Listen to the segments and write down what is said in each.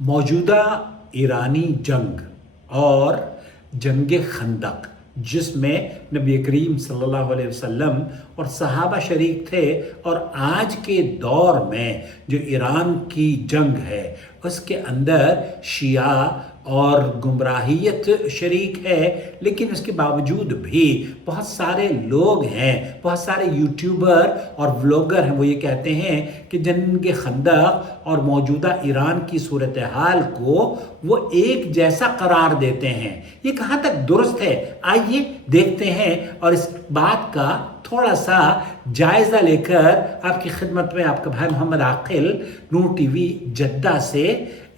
موجودہ ایرانی جنگ اور جنگ خندق، جس میں نبی کریم صلی اللہ علیہ وسلم اور صحابہ شریک تھے، اور آج کے دور میں جو ایران کی جنگ ہے اس کے اندر شیعہ اور گمراہیت شریک ہے، لیکن اس کے باوجود بھی بہت سارے لوگ ہیں، بہت سارے یوٹیوبر اور ولاگر ہیں، وہ یہ کہتے ہیں کہ جنگ خندق اور موجودہ ایران کی صورتحال کو وہ ایک جیسا قرار دیتے ہیں۔ یہ کہاں تک درست ہے؟ آئیے دیکھتے ہیں اور اس بات کا تھوڑا سا جائزہ لے کر آپ کی خدمت میں آپ کا بھائی محمد عاقل نور ٹی وی جدہ سے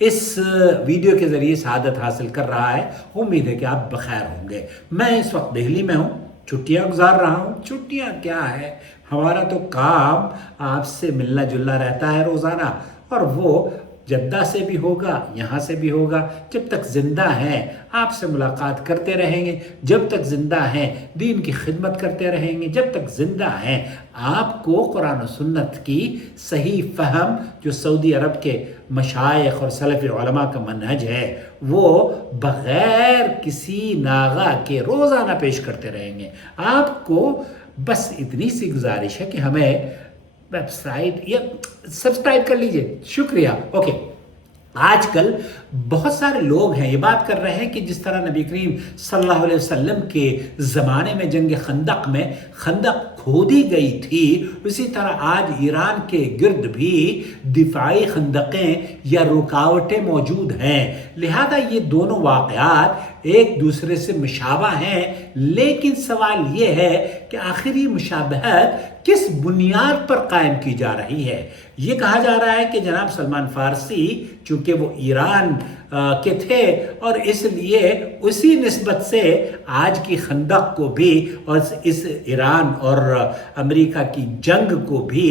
اس ویڈیو کے ذریعے سعادت حاصل کر رہا ہے۔ امید ہے کہ آپ بخیر ہوں گے۔ میں اس وقت دہلی میں ہوں، چھٹیاں گزار رہا ہوں۔ چھٹیاں کیا ہے، ہمارا تو کام آپ سے ملنا جلنا رہتا ہے روزانہ، اور وہ جدہ سے بھی ہوگا، یہاں سے بھی ہوگا۔ جب تک زندہ ہیں آپ سے ملاقات کرتے رہیں گے، جب تک زندہ ہیں دین کی خدمت کرتے رہیں گے، جب تک زندہ ہیں آپ کو قرآن و سنت کی صحیح فہم جو سعودی عرب کے مشائخ اور سلف علماء کا منہج ہے وہ بغیر کسی ناغہ کے روزانہ پیش کرتے رہیں گے۔ آپ کو بس اتنی سی گزارش ہے کہ ہمیں ویب سائٹ یا سبسکرائب کر لیجئے۔ شکریہ۔ اوکے، آج کل بہت سارے لوگ ہیں یہ بات کر رہے ہیں کہ جس طرح نبی کریم صلی اللہ علیہ وسلم کے زمانے میں جنگ خندق میں خندق کھودی گئی تھی، اسی طرح آج ایران کے گرد بھی دفاعی خندقیں یا رکاوٹیں موجود ہیں۔ لہذا یہ دونوں واقعات ایک دوسرے سے مشابہ ہیں، لیکن سوال یہ ہے کہ آخر یہ مشابہت کس بنیاد پر قائم کی جا رہی ہے؟ یہ کہا جا رہا ہے کہ جناب سلمان فارسی چونکہ وہ ایران کے تھے اور اس لیے اسی نسبت سے آج کی خندق کو بھی اور اس ایران اور امریکہ کی جنگ کو بھی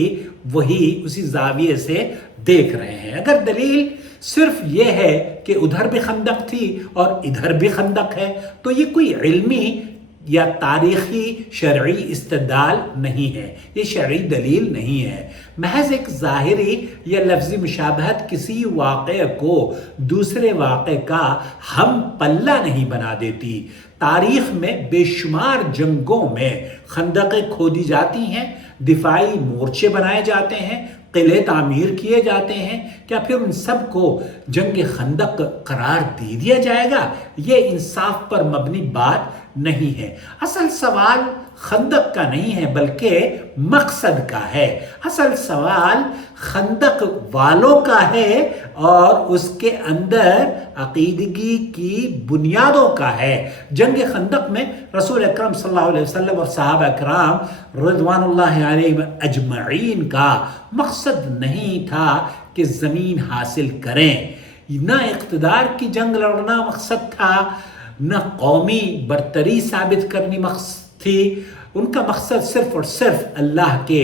وہی اسی زاویے سے دیکھ رہے ہیں۔ اگر دلیل صرف یہ ہے کہ ادھر بھی خندق تھی اور ادھر بھی خندق ہے تو یہ کوئی علمی یا تاریخی شرعی استدلال نہیں ہے، یہ شرعی دلیل نہیں ہے۔ محض ایک ظاہری یا لفظی مشابہت کسی واقعے کو دوسرے واقعے کا ہم پلہ نہیں بنا دیتی۔ تاریخ میں بے شمار جنگوں میں خندقیں کھودی جاتی ہیں، دفاعی مورچے بنائے جاتے ہیں، قلعے تعمیر کیے جاتے ہیں۔ کیا پھر ان سب کو جنگ خندق قرار دے دیا جائے گا؟ یہ انصاف پر مبنی بات نہیں ہے۔ اصل سوال خندق کا نہیں ہے بلکہ مقصد کا ہے۔ اصل سوال خندق والوں کا ہے اور اس کے اندر عقیدگی کی بنیادوں کا ہے۔ جنگ خندق میں رسول اکرم صلی اللہ علیہ وسلم اور صحابہ کرام رضوان اللہ علیہم اجمعین کا مقصد نہیں تھا کہ زمین حاصل کریں، نہ اقتدار کی جنگ لڑنا مقصد تھا، نہ قومی برتری ثابت کرنی مقصد تھی۔ ان کا مقصد صرف اور صرف اللہ کے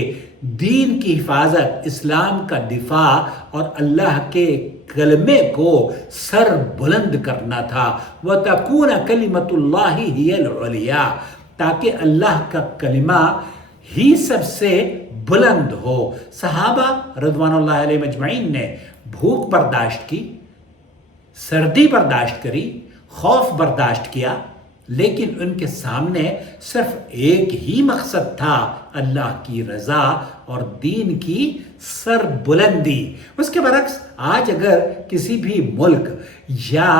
دین کی حفاظت، اسلام کا دفاع اور اللہ کے کلمے کو سر بلند کرنا تھا۔ وَتَكُونَ كَلِمَةُ اللَّهِ هِيَ الْعُلْيَا، تاکہ اللہ کا کلمہ ہی سب سے بلند ہو۔ صحابہ رضوان اللہ علیہ مجمعین نے بھوک برداشت کی، سردی برداشت کری، خوف برداشت کیا، لیکن ان کے سامنے صرف ایک ہی مقصد تھا، اللہ کی رضا اور دین کی سر بلندی۔ اس کے برعکس آج اگر کسی بھی ملک یا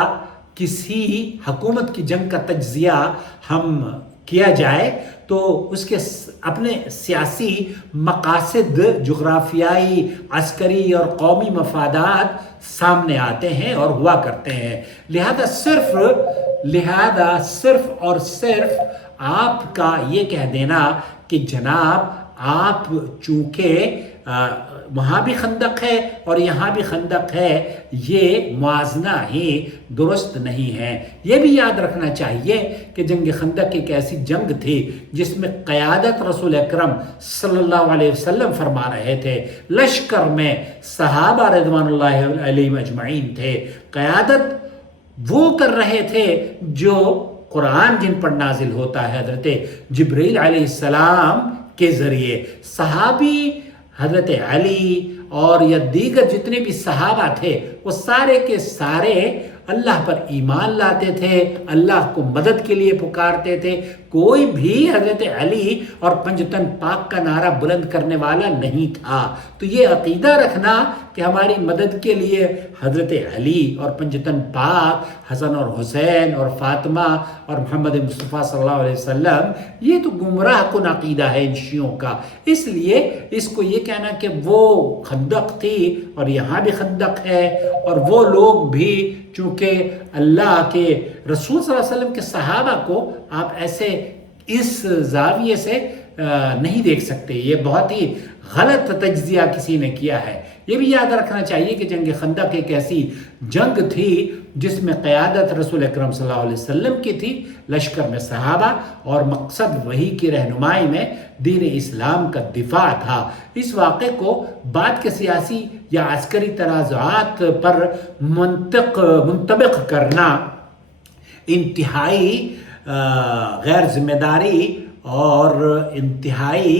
کسی حکومت کی جنگ کا تجزیہ ہم کیا جائے تو اس کے اپنے سیاسی مقاصد، جغرافیائی، عسکری اور قومی مفادات سامنے آتے ہیں اور ہوا کرتے ہیں۔ لہذا صرف اور صرف آپ کا یہ کہہ دینا کہ جناب آپ چونکہ وہاں بھی خندق ہے اور یہاں بھی خندق ہے، یہ موازنہ ہی درست نہیں ہے۔ یہ بھی یاد رکھنا چاہیے کہ جنگ خندق ایک ایسی جنگ تھی جس میں قیادت رسول اکرم صلی اللہ علیہ وسلم فرما رہے تھے، لشکر میں صحابہ رضوان اللہ علیہ اجمعین تھے، قیادت وہ کر رہے تھے جو قرآن جن پر نازل ہوتا ہے حضرت جبریل علیہ السلام کے ذریعے۔ صحابی حضرت علی اور یا دیگر جتنے بھی صحابہ تھے وہ سارے کے سارے اللہ پر ایمان لاتے تھے، اللہ کو مدد کے لیے پکارتے تھے۔ کوئی بھی حضرت علی اور پنجتن پاک کا نعرہ بلند کرنے والا نہیں تھا۔ تو یہ عقیدہ رکھنا کہ ہماری مدد کے لیے حضرت علی اور پنجتن پاک، حسن اور حسین اور فاطمہ اور محمد مصطفیٰ صلی اللہ علیہ وسلم، یہ تو گمراہ کن عقیدہ ہے ان شیعوں کا۔ اس لیے اس کو یہ کہنا کہ وہ خندق تھی اور یہاں بھی خندق ہے، اور وہ لوگ بھی چونکہ اللہ کے رسول صلی اللہ علیہ وسلم کے صحابہ کو آپ ایسے اس زاویے سے نہیں دیکھ سکتے۔ یہ بہت ہی غلط تجزیہ کسی نے کیا ہے۔ یہ بھی یاد رکھنا چاہیے کہ جنگ خندق ایک ایسی جنگ تھی جس میں قیادت رسول اکرم صلی اللہ علیہ وسلم کی تھی، لشکر میں صحابہ، اور مقصد وحی کی رہنمائی میں دین اسلام کا دفاع تھا۔ اس واقعے کو بعد کے سیاسی یا عسکری تنازعات پر منطبق کرنا انتہائی غیر ذمہ داری اور انتہائی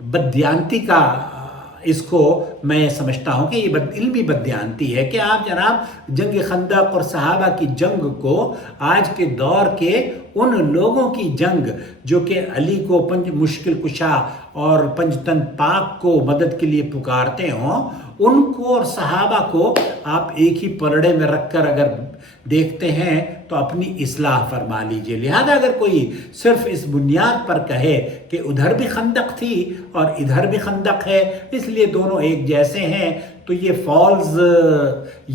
بددیانتی کا اس کو میں سمجھتا ہوں کہ یہ علمی بددیانتی ہے کہ آپ جناب جنگ خندق اور صحابہ کی جنگ کو آج کے دور کے ان لوگوں کی جنگ جو کہ علی کو مشکل کشا اور پنجتن پاک کو مدد کے لیے پکارتے ہوں، ان کو اور صحابہ کو آپ ایک ہی پلڑے میں رکھ کر اگر دیکھتے ہیں تو اپنی اصلاح فرما لیجئے۔ لہذا اگر کوئی صرف اس بنیاد پر کہے کہ ادھر بھی خندق تھی اور ادھر بھی خندق ہے اس لیے دونوں ایک جیسے ہیں، تو یہ فالز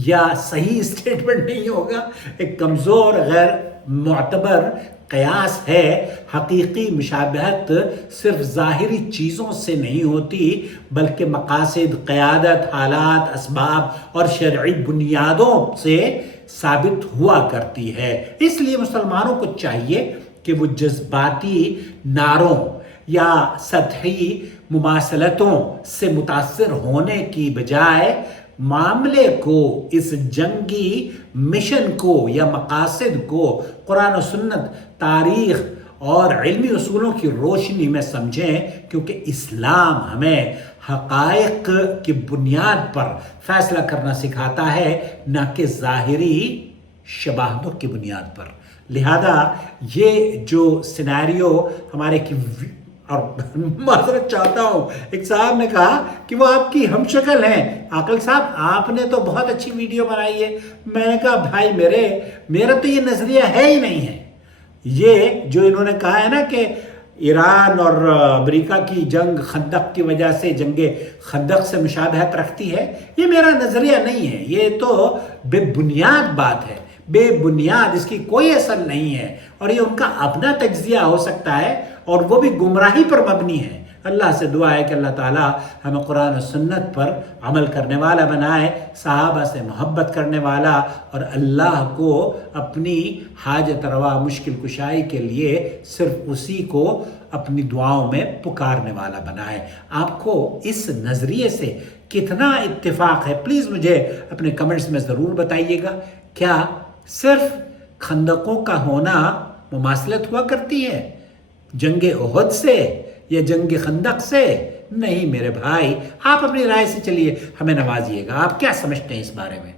یا صحیح اسٹیٹمنٹ نہیں ہوگا، ایک کمزور غیر معتبر قیاس ہے۔ حقیقی مشابہت صرف ظاہری چیزوں سے نہیں ہوتی بلکہ مقاصد، قیادت، حالات، اسباب اور شرعی بنیادوں سے ثابت ہوا کرتی ہے۔ اس لیے مسلمانوں کو چاہیے کہ وہ جذباتی نعروں یا سطحی مماثلتوں سے متاثر ہونے کی بجائے معاملے کو، اس جنگی مشن کو یا مقاصد کو قرآن و سنت، تاریخ اور علمی اصولوں کی روشنی میں سمجھیں، کیونکہ اسلام ہمیں حقائق کی بنیاد پر فیصلہ کرنا سکھاتا ہے، نہ کہ ظاہری شباہتوں کی بنیاد پر۔ لہذا یہ جو سینیریو ہمارے کی، اور معذرت چاہتا ہوں، ایک صاحب نے کہا کہ وہ آپ کی ہم شکل ہیں، عاقل صاحب آپ نے تو بہت اچھی ویڈیو بنائی ہے۔ میں نے کہا بھائی میرا تو یہ نظریہ ہے ہی نہیں ہے۔ یہ جو انہوں نے کہا ہے نا کہ ایران اور امریکہ کی جنگ خندق کی وجہ سے جنگ خندق سے مشابہت رکھتی ہے، یہ میرا نظریہ نہیں ہے، یہ تو بے بنیاد بات ہے، بے بنیاد، اس کی کوئی اصل نہیں ہے، اور یہ ان کا اپنا تجزیہ ہو سکتا ہے اور وہ بھی گمراہی پر مبنی ہے۔ اللہ سے دعا ہے کہ اللہ تعالیٰ ہمیں قرآن و سنت پر عمل کرنے والا بنائے، صحابہ سے محبت کرنے والا، اور اللہ کو اپنی حاجت روا مشکل کشائی کے لیے صرف اسی کو اپنی دعاؤں میں پکارنے والا بنائے۔ آپ کو اس نظریے سے کتنا اتفاق ہے پلیز مجھے اپنے کمنٹس میں ضرور بتائیے گا۔ کیا صرف خندقوں کا ہونا مماثلت ہوا کرتی ہے جنگ احد سے یا جنگ خندق سے؟ نہیں میرے بھائی، آپ اپنی رائے سے چلیے، ہمیں نوازیے گا۔ آپ کیا سمجھتے ہیں اس بارے میں؟